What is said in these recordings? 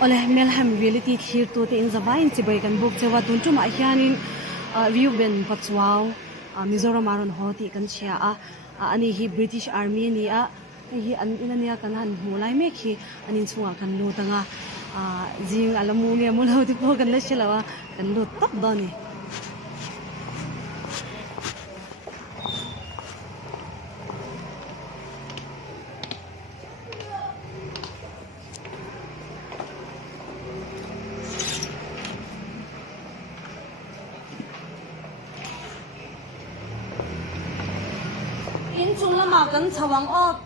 Oleh melham reality thir to te in zawain chibai kan buk chewa tuntum a hianin Reuben Pachuau Mizoram aron hoti kan chia a ani hi British Army ni a hi an inania kan han mulai mek hi anin chunga kan lu tanga jing alamu ni amul hoti po kan la shelawa kan lu top doni in chung lama kan chawang op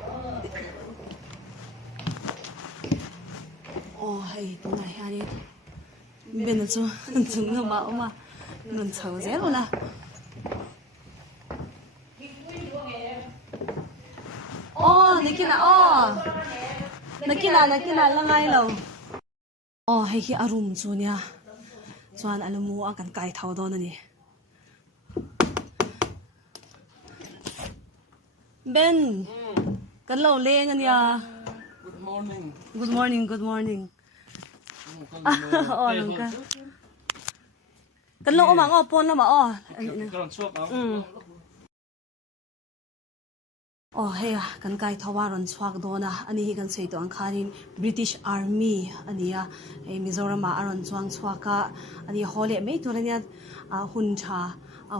hey tunai hani ben chu chung lama oma nun chau zero la nakina langai lo hey hi arum chu nia chuan alamu a kan kai thau don ani Ben, kan lo leng ania. Good morning. Nungka. Kan lo omang opon lama hey kan kai thawaron chhuak dona ani hi kan sei to angkhanin British Army ania hey Mizoram aron chuang chhuaka ani hole mei turania hun tha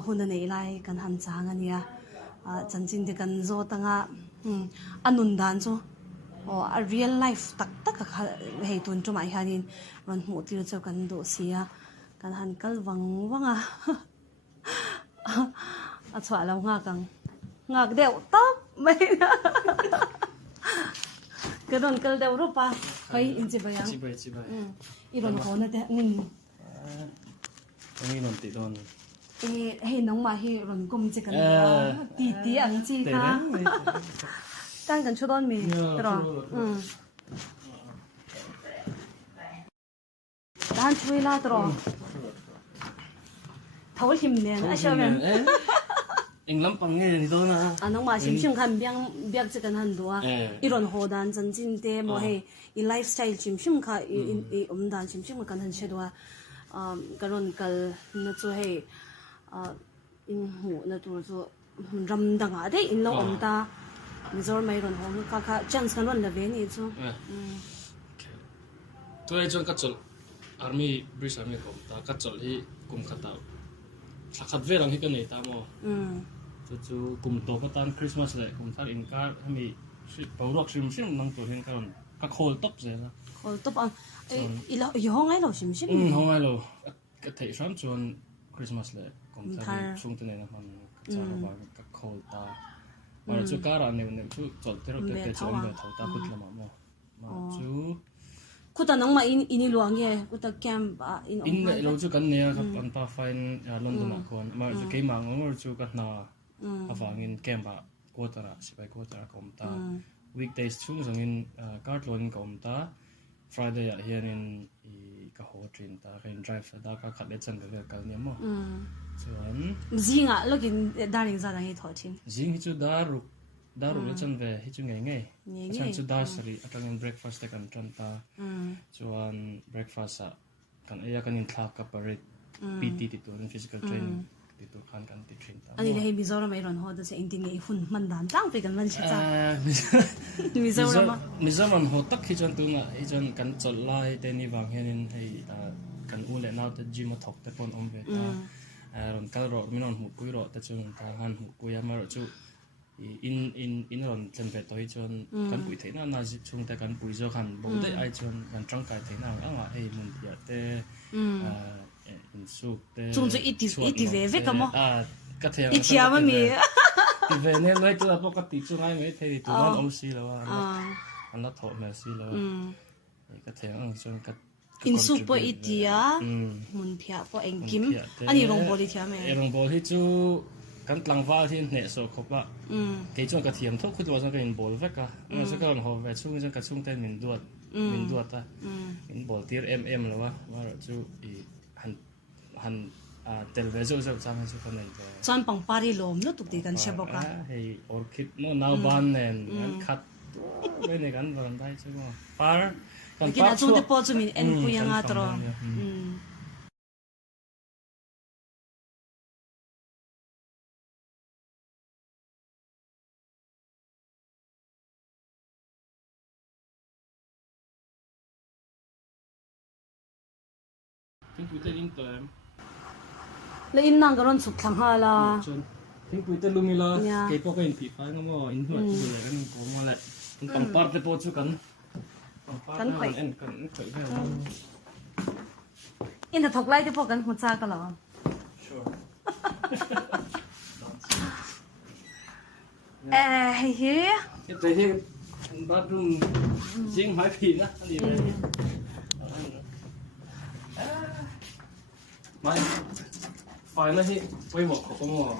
hun nei lai kan han chang ania chanchin de kan zo tanga anun dan chu a real life tak hei tun tu mai hanin ron mu tir chu kan do sia kan han kal wanga a chwa lo ngak deu top mai kadon kal deu rupa kai inchi bayang iron ko na te Ini nanti don. Hey nong ma hi ron kum che kan ti ang chi ha tang kan chu don mi tro dan chui la tro thau him ne a sha men Englam pang nge ni don na anong ma sim kan biak che kan han do iron ho dan chan chin te mo he I lifestyle sim kha I dan sim kan han she do karon kal na chu he in hu na tur zo ram danga de in lo omta Mizor mai ron hom ka chance kan ron la ve ni chu to ai chon ka chol army British Army ko ta ka chol hi kum khata thakhat ve rang hi ka nei ta mo chu kum to ka tan Christmas le kum thar in kar hami pawrok sim nang to hen karon ka khol top je la khol top i ho ngai lo sim ho ngai lo ka thei sam chon Christmas le kom ta chung te na man cha ba ka khol ta mar chu kara ne chu chol te ro te chom be thau ta kut lama mo ma chu kuta nang ma ini luang ye kuta camp in lo chu kan ne ka an pa fine London a kon mar chu ke ma ngor chu ka na awangin camp ba kotara sipai kotara kom ta weekdays chung zongin kartlon kom ta Friday a hianin ka ho train ta kan drive da ka khat le chan ga kal ne mo chuan zinga login daring za dang I thothin zing hi chu daru le chan ve hi chu ngai chan chu da sari atang breakfast te kan tran ta chuan breakfast a kan aya kan in thla ka parit PT ti tu physical training ti tu kan ti train ta ani le hi Mizoram ai ron ho da se inting I hun man dan tang pe kan man cha Mizoram ho tak hi chan tu na hi chan kan chol lai te ni wang hianin hei kan u le naw te gym a thok te pon om ve ta ron kal ro minon hu pui ro ta chung ta han hu pui ma ro chu in ron chen ve toi chon kan pui the na ji chung te kan pui zo khan bo te ai chon kan trang kai the na anga ei mun ya te in su te chung chu iti ve ka mo ka the itia ma mi ti ve ne loi tu apo ka ti chu ngai me the tu man om si lo an la tho me si lo ka the ang chon ka in su po itia mun phia po engkim ani rong boli thia me rong bol hi chu kan tlang wal hin ne so khopa ke chon ka thiam thok khut wa sa ka in bol ve ka na sa ka ho ve chung ka chung ten min duat ta in bol tir lo wa chu I han television zo chang ha chu kan nei chan pang pari lom no tuk ti kan sheboka hei orchid no now ban nen khat ve ne kan van dai chu mo par Kina chung te po chu min en pui anga tro Think we take into them. le in nang garon suk thlang hala Think we take lumila. Yeah. Kepo ko in pipa nga mo in huat tu le kan ko mo le. Kung pang parte po chu kan. Kan khoi. En kan khoi ve. in the thok lai te po kan hu cha ka lo Sure. hi Cái tới hiện bathroom riêng máy phi đó anh đi về. Máy phải là hi quay một khẩu công mò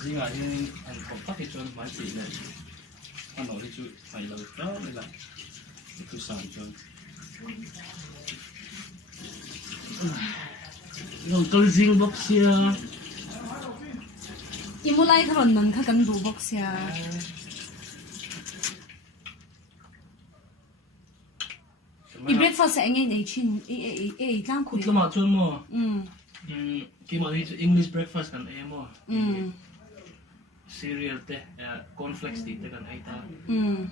riêng là riêng anh không tắt thì chọn máy phi này anh nói đi chú phải lâu đó đây là cứ sẵn chọn rồi tôi riêng bóc xia imulai thron nan kha kan du box ya i breakfast anh ấy chin tlang khu Cút mà chôn mò khi mà đi English breakfast kan em mò cereal te cornflakes ti te kan ai ta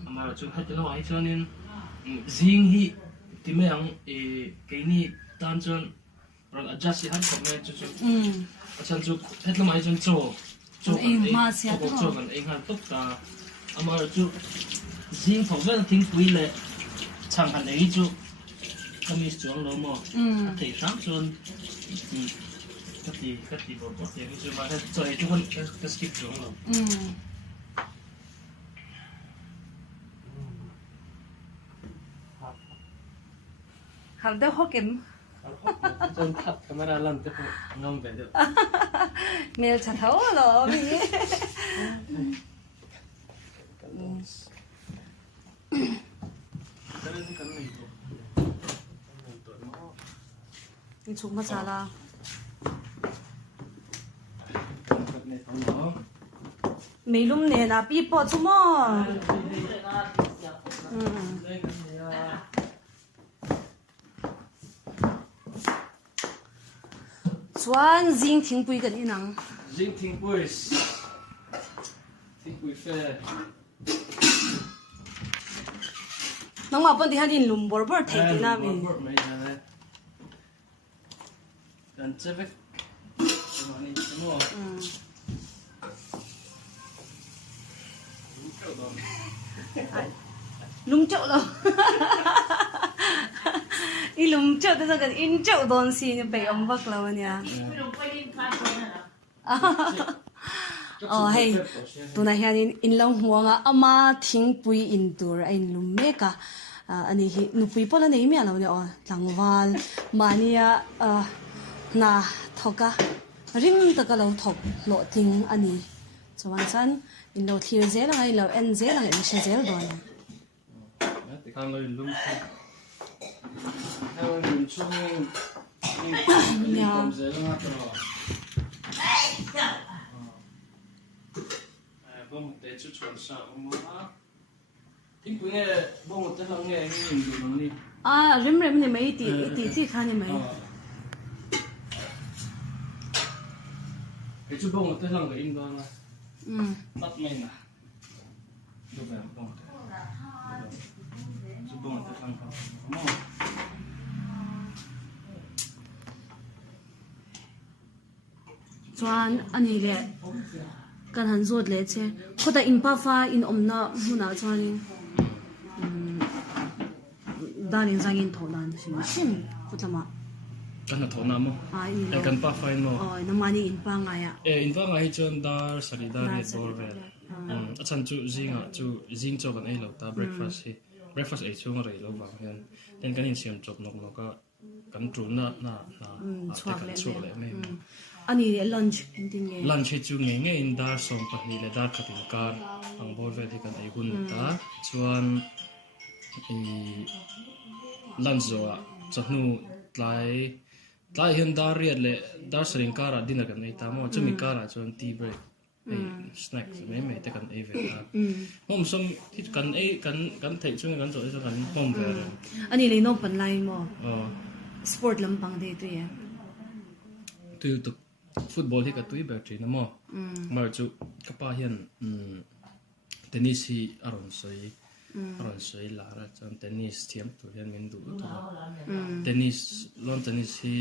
ama chu hat lo ai chonin zing hi ti me ang ke ni tan chon rang adjust si han ko me chu chu achan chu het lo mai chon cho cho kan ai han tok ta ama chu zing thong vel thing pui le chang han ai chu kami chuang lo mo thei sang chon cái gì bộ có tiền chứ mà chơi chú con cái skip xuống rồi hal de hokem chân thắt camera lần tiếp ngon về được mail cha thau lo mi ni chuk ma cha la mấy lúc này là bị bỏ cho mà Chuan zing thing pui kan inang zing thing pui phê nang ma pon ti han in lum bor bor thei ti na mi dan chevek lum chậu lo i lum chậu te kan in chậu don si ni bei om bak lo nia hey tu na hian in long huanga ama thing pui in tur in lum meka ani hi nu pui pola nei mi alo ne o tlangwal mania na thoka ring taka lo thok lo ting ani chuan chan in lo thlir zel angai lo en zel angai in she zel don ti kan lo lum ha lum chung nya zel na to bông te chu chuan sa ma tin pui nge bông te lang nge ni du nang ni rim rim ni mai ti kha ni mai cái chú bông tới lần cái in đó là tắt mày nè đâu về bông chú bông tới lần không chuan ani le kan han zot le che khota in pa fa in omna huna chuan dalin zangin tholan sin khutlama kan na thona mo ai kan pa fine mo namani in pa nga ya in pa nga hi chon dar sari dar re bor ve achan chu zinga chu zing cho kan ai lo ta breakfast ai chu nga re lo ba hian ten kan in siam chop nok ka kan tru na chuak le me ani lunch ending nge lunch hi chu nge in dar som pa ni le dar khatin kar ang bor ve thi kan ai gun ta chuan lunch zo a chanu tlai hian dar riat le dar sering kara dinner kan nei ta mo chumi kara chuan tea break snack ไม่แต่กันเวทผมสมที่กันเทช่วงกันจอยกันผมเวทอันนี้เลยนกปันไลมั้งสปอร์ตลำพังเดียตัวตุกฟุตบอลที่กับตุ้ยแบบจีนมั้งมาจุกับป้าเห็นเทนนิสที่อารมณ์สวยหลายจนเทนนิสเทียมตัวเห็นมันดูตัวเทนนิสลอนเทนนิสที่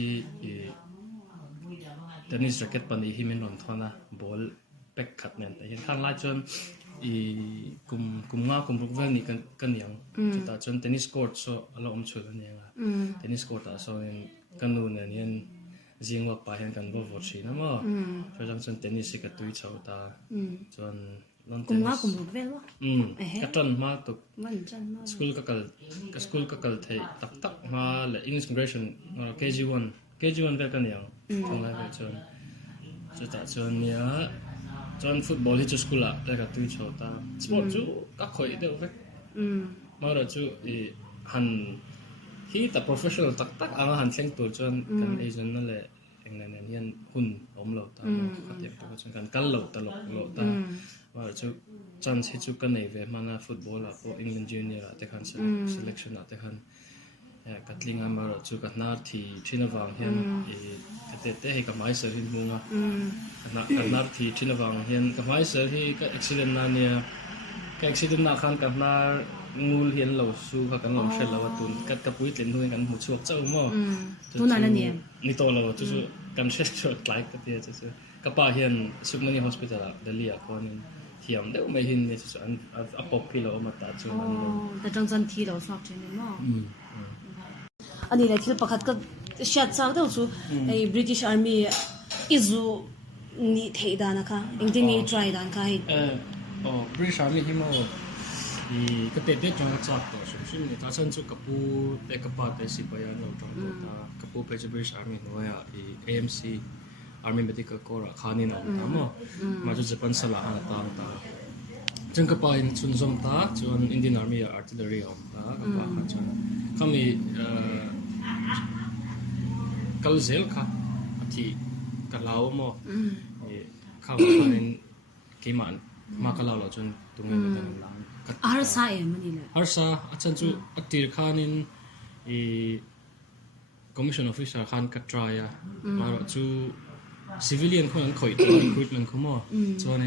เทนนิสแร็กเก็ตปันนี้ที่มันลอนทอนะบอลเป็กขัดเนี่ยแต่เห็นข้างไล่จนกุมง่ากุมรุกเวลนี่กันยังจุดจนเทนนิสคอร์ตโซ่เราช่วยกันยังเทนนิสคอร์ตโซ่กันนู่นเนี่ยจิงว่าไปเห็นกันบ่วอชีนะมั้งเพราะฉะนั้นเทนนิสก็ตุ้ยเช่าตาจนกุมง่ากุมรุกเวลวะก็จนมาตุกสกูลก็กลเทตักมาเลย English Gradation KG1 เวลกันยังตรงนั้นจนจุดจนเนี่ยจนฟุตบอลที่จุดสกุลอะแต่ก็ตุ้ยชอบตาสปอร์ตจูก็ค่อยเดียวเว้ยมาเราจูหันที่แต่ professional ตักหันเส้นตัวจนกันเอเจนนั่นแหละอย่างนั้นเนี่ยหุ่นอมเหล่าตาก็เทียบตัวจนกันเหล่าตลกเหล่าตามาเราจูจันที่จูกันในเวมานาฟุตบอลอะพวก England Junior อะแต่คัน selection อะแต่คันกัดลิงอามาเราจูกันนาที่ชินวังเห็นเตะให้กับไม้เสือหินมุงอ่ะกันนาที่ชินวังเห็นกับไม้เสือที่ก็อุบิเหตุนั่นเนี่ยก็อุบิเหตุนั่นคันกับนางูเห็นเราสู้กันเราเชื่อเราว่าตุนกัดกับปุ้ยเล่นด้วยกันหมดช่วงเจ้าหม้อตุนอะไรเนี่ยนี่ตัวเราจู่กันเชื่อชดไลค์กันเดียวจู่กับป้าเห็นสุขมณี hospital เดลีอ่ะคนนึงเทียมเดี๋ยวไม่เห็นเนี่ยจู่อัปปพี่เราเอามาตัดจู่มันแต่จังจันทีเราสอบจริงมั้งอันนี้เลยที่ประกาศก็เชื่อใจเดี๋ยวจู่ไอ้ British Army อิจูนี่เทียดานะคะอิงที่นี่ try ดานค่ะBritish Army ที่มั้งก็เตะได้จังจัดตัวซึ่งเนี่ยถ้าฉันจะกับผู้แต่กับป้าแต่สิบปีเราจังตัวตากับผู้ไปจะ British Army น้อยAMC Army Medical Corps ขานี่น้องตามาจะจะเป็นสลาหันตาจึงกับป้าอินชุนสมตาจน Indian Army Artillery ออกตากับป้าจนเขามีกัลเซลค่ะที่กัลลาวมั้งเขาเป็นกี่มันมากัลลาวจนตรงนี้ก็เป็นล้านอาร์ซ่ามันนี่แหละอาร์ซ่าอาจารย์จูอัตติร์ขานินcommission officer ขันกัตรายมาเราจู civilian คนนั้นคอยตัว recruitment เขามั้งจน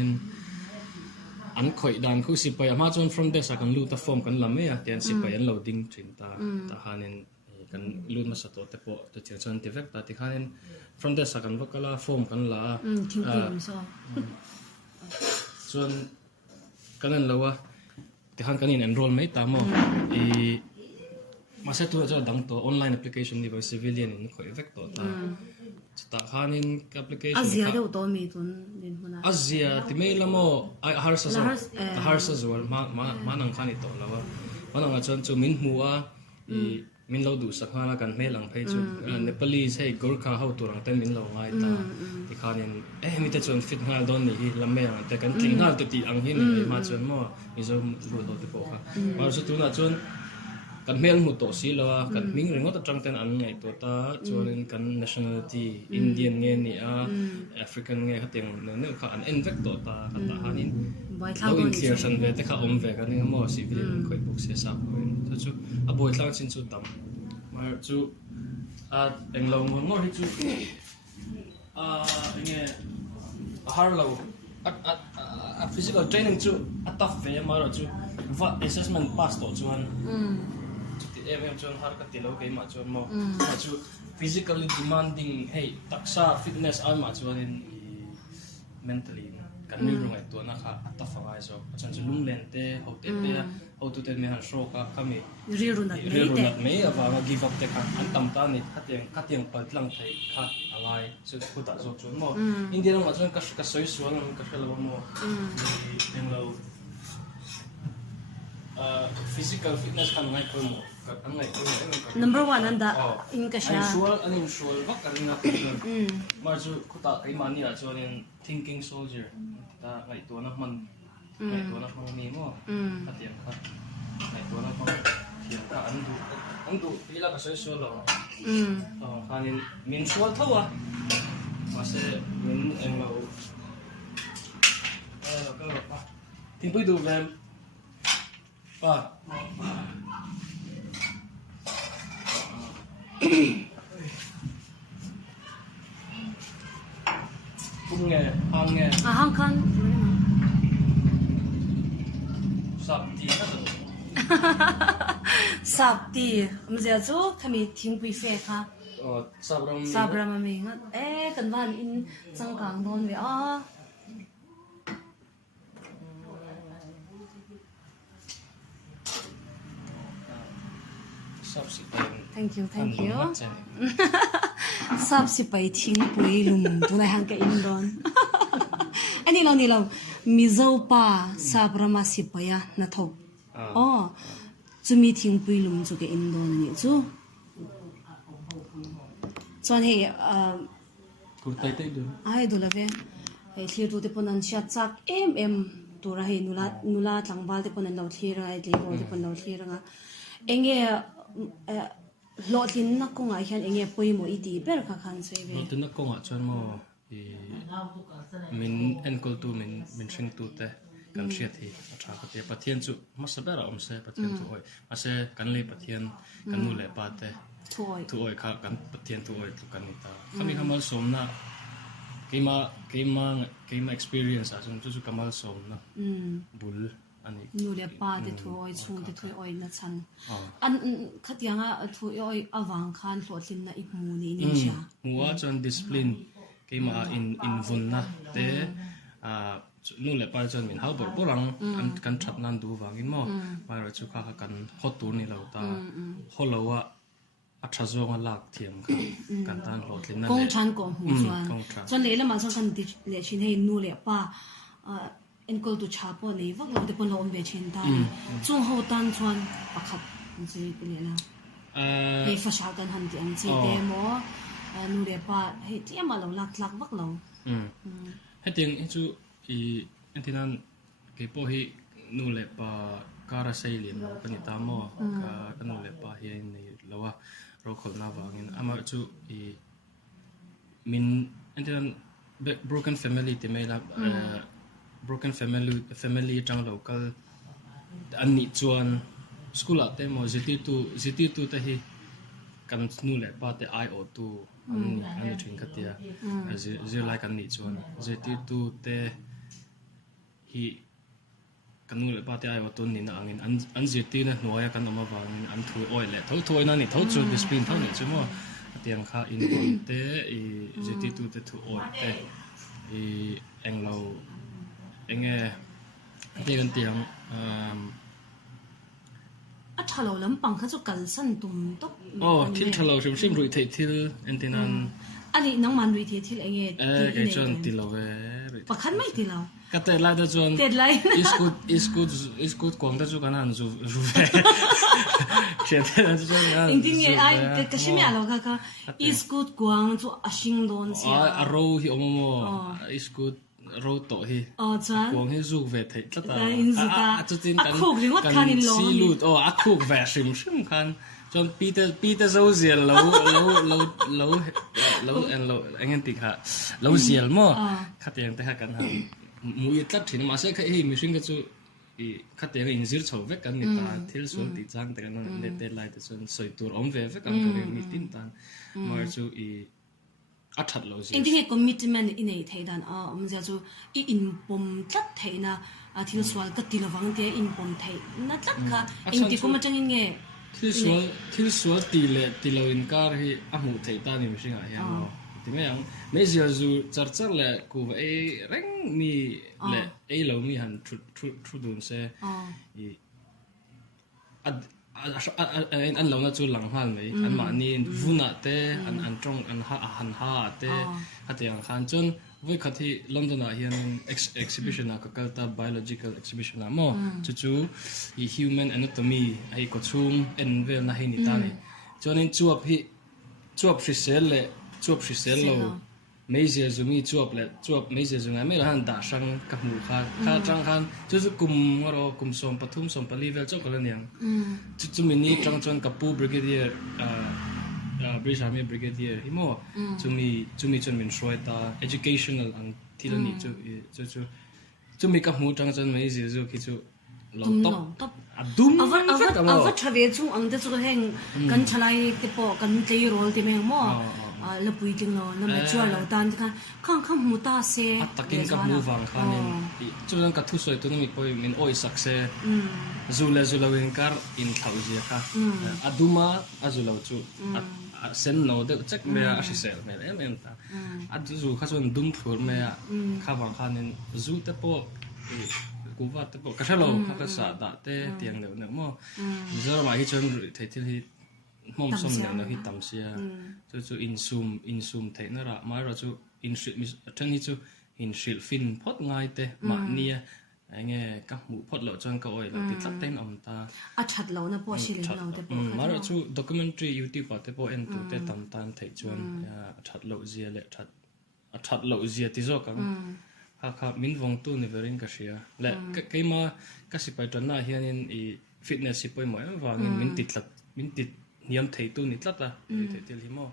อันคอยดันเขาสิบไปมาจน from there สักกันรูดแต่ฟอร์มกันลำไม่อะแต่สิบไปอัน loading จริงตาขันินกันรูดมาสัตว์แต่พอตัวเจ้าจนที่เวกตาที่ขันิน from there สักกันว่าก็ละฟอร์มกันละทิ้งทิ้งซะจนกันนั่นแล้วว่าที่ขันกันนี่ enroll ไม่ตามมั้งมาเสร็จตัวจะดังตัว online application นี่เป็น civilian นี่คอยเวกตัวตาแต่ขันนี่ application อาเซียเดี๋ยวตัวมีตุนเดินคนนั้นอาเซียที่ไม่ละมั้งฮาร์ซ่าจวนมานั่งขันนี่ตัวแล้วว่ามานั่งจนจูมินหัวมินเราดูสักวันละกันไม่หลังไปจูเนปาลีใช่กอร์คาเขาตัวหลังแต่มินเราง่ายตาที่ขันนี่มีแต่จนฟิตงานโดนนี่ลำไม่หลังแต่กันทิ้งงานตัวตีอังหินนี่มาจนมั้งมีจนรู้ตัวที่พอค่ะมาสุดตัวน่ะจนกันเมลมุตโตสิแล้วกันมิงเรื่องก็จังเต็นอันไงตัวตาจนกัน nationality Indian เงี้ยนี่African เงี้ยเขาเตียงเนี่ยเขาอัน invect ตัวตาเขาตาฮันนี่เราอินเทียร์ชันเวทเขาอมเวกันนี่มั้งสิวิลคอยบุกเสียสักคนถ้าจู่บ่อยครั้งชินจู่ดำมาจู่เอ็งเรางอที่จู่เงี้ยฮาร์เราphysical training จู่tough เว้ยมาเราจู่ว่า assessment pass ตัวจู่อันจนฮาร์กัติโลกมาจนมาจู physically demanding ให้ทักษะ fitness อันมาจน mentally กันไม่รู้ไงตัวนะคะตัดฟังไอ้จบจนจะลุ่มเล่นเตะเขาเตะเขาตัวเตะไม่หันโชว์ก็มีเรียนนัดไม่ว่า give up เตะค่ะอันต่ำตานี่คัดยังเปิดหลังไทยค่ะอะไรสุดกูตัดจบจนมั้งอินเดียมาจนก็สวยสวยก็เชื่อเรามั้งยังเราphysical fitness kan ngai ko mo kan ngai ko number 1 anda inka sha unusual ba kan na marju kuta kai mani a chonin thinking soldier ta ngai to na man ngai to na mi mo atiam kha ngai to na man thiam ka andu pila ka so lo khanin min sual thawa ma se min englo Tiếng bụi đủ về ba cũng nghe à hang khăn sập thì hết rồi sập thì mình giờ chú kami tiếng bùi phê ha sập ra mà mình cần van in sang càng đồn về thank you sắp xếp bài tiếng bùi lùm tụi này hàng cái in đòn anh đi lâu mi dâu pa sắp ra mà xếp bài na thâu chú mi tiếng bùi lùm chú cái in đòn này chú cho nên cụt tay tay được ai đồ là về khi tụi tụi anh chat chắc em tụi ra hay nula thằng bao tụi anh lâu khi ra ai đi vào tụi anh lâu khi ra anh nghe lọt tin nó cũng ai hiện anh nghe bôi mỗi tí bé cả khăn xoay về lọt tin nó cũng ở trên mò mình anh cô tu mình sinh tu te cần siết thì trả cái tiền bát thiên chú mất sắp ra ông sẽ bát thiên tu ơi mà sẽ cần lấy bát thiên cần mua lại bát te tu ơi khác cần bát thiên tu ơi tu cần người ta kami kamal som na kima experience à chúng chú kamal som na bul nu le pa te thoi chung te thoi oi na chan an khatianga thoi oi awang khan hlotlin na imu ni ni sha muwa chon discipline kema in vun na te nu le pa chon min hau bor borang kan that nan du wangin mo mai ro chu kha kan hot tur ni lo ta holowa a thazong a lak thiam kan tan hlotlin na kong chan ko hu chuan le lama chon kan le chin hei nu le pa en kol tu cha po nei vak lo te pon lo om ve chen ta chung ho tan chuan pakhat ji pile la he fa sha kan han ti an che te mo nu le pa he ti ma lo lak vak lo he ting chu I entinan ke po hi nu le pa kara sailin pani ta mo ka nu le pa hi nei lawa ro khol na wangin ama chu I min entinan broken family te mai la broken family tang local anni chuan school ate mo ziti tu te hi kan nu le pa te I o tu ani thin khatia ze like anni chuan ziti tu te hi kan nu le pa te I o tu ni na angin an ziti na hnuaya kan oma wangin an thui oi le thoi na ni tho chu discipline tho ni chu mo atiang kha in te I ziti tu te thu oi te I englo enge tiang a thalo lam pang kha chu kal san tum tok thil thalo sim rui thei thil entinan ani nang man rui the thil enge ke chon tilove pakhan mai tilaw ka te lai da chon te lai is good kwang da chu kanan zu ve che te da chon ingting ai ka shimi alo ka is good kwang chu ashing don sia a ro hi omo is good ro to hi chuan kwang hi zu ve thei tla ta chu tin kan khuk ringot khan in lo si lut a khuk ve shim khan chon Peter zo ziel lo en lo angen ti kha lo ziel mo khatiang te ha kan ha mui tlat thin ma se kha hi mi sing ka chu I khatiang in zir chho ve kan ni ta thil suan ti chang te kan le te lai te chon soi tur om ve kan ka mi tin tan mar chu I a that lo zir ending commitment in ei thei dan ja chu I in pom tlat theina a thil swal ka tilawang te in pom thei na tlat kha in ti ko ma changin nge thil sual ti lo in kar hi a mu thei ta ni mi singa hian ti me yang me zia zu char le ku e reng mi le e lo mi han tru dun se I an lo na chu lang hal mai an ma ni vuna te an trong an ha te hatiang khan chon voi khathi London a hian exhibition a kakalta biological exhibition a mo chu I human anatomy ai ko chung en vel na hi ni ta ni chonin chuap frisel lo meizia zumi chuap meizia zunga me han da sang ka mu kha chang khan chu kum som pathum som pali vel chok la niang chu mini chang chon kapu brigadier British Army brigadier himo chumi chon min shoi ta educational and tilani chu chu mi ka mu tang chan mai zir zu ki chu lo tum top lo top adum avat thave chung ang te chu heng kan chalai te po kan tlei rol ti meng mo la pui ting lo na mature lo tan kan kham mu ta se takin ka mu wang khanin chu lang ka thu soi tu mi poi min oi sakse zule zulawin kar in thauji kha aduma azulo chu sen no de check me a sel me em ta adu kha chon dum thur me kha wang khanin zu te po kuwa te po ka thalo kha sa da te tiang le ne mo zora ma hi chon thei thil hi mom som ne hi tam sia chu in sum thei na ra ma ra chu in shit mi thang hi chu in shil fin phot ngai te ma nia nge ka mu phot lo chon ka oi lo ti tlat ten om ta a that lo na po shilin lo te po ma ra chu documentary youtube te po en tu te tam tan thei chuan that lo zia le that lo zia ti zo kang ha min vong tu ni verin ka sia le ke ma ka si pai ton na hianin I fitness si poi mo wangin min tit niam thei tu ni tlata thei til hi mo